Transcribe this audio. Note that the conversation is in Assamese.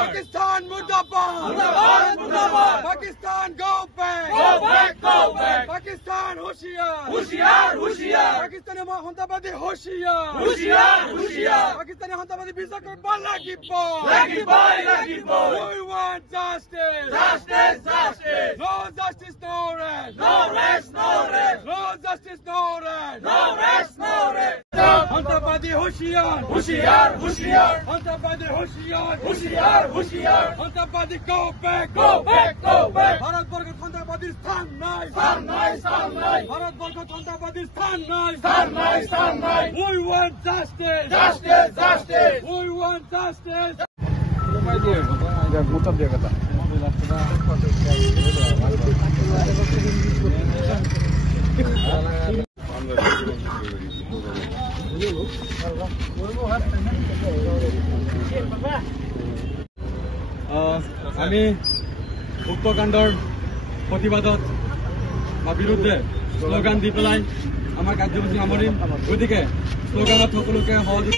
Pakistan murdabad. Murdabad, murdabad. Pakistan go back. Go back, go back. Pakistan hoshiyar. Hoshiyar, hoshiyar. Pakistani huntabadi hoshiyar. Hoshiyar, hoshiyar. Pakistani huntabadi bizakar balagi boy. Lucky boy, lucky boy. We want justice. Justice, justice. No justice, no rest. No rest, no rest. No justice, no rest. No rest, no rest. Huntabadi hoshiyar. Hoshiyar, hoshiyar. Huntabadi hoshiyar. Hoshiyar, hoshiyar. Huntabadi go back. Go back, go back. ভারতবর্গের সন্ত্রাসবাদীর স্থান নাই। স্থান নাই, স্থান নাই। ভারতবর্গের সন্ত্রাসবাদীর স্থান নাই। স্থান নাই, স্থান নাই। We want justice. Justice, justice. We want justice. আমি উক্তকাণ্ডৰ প্ৰতিবাদত বা বিৰুদ্ধে শ্লোগান দি পেলাই আমাৰ কাৰ্যসূচী সামৰিম। গতিকে শ্লোগানত সকলোকে সহযোগ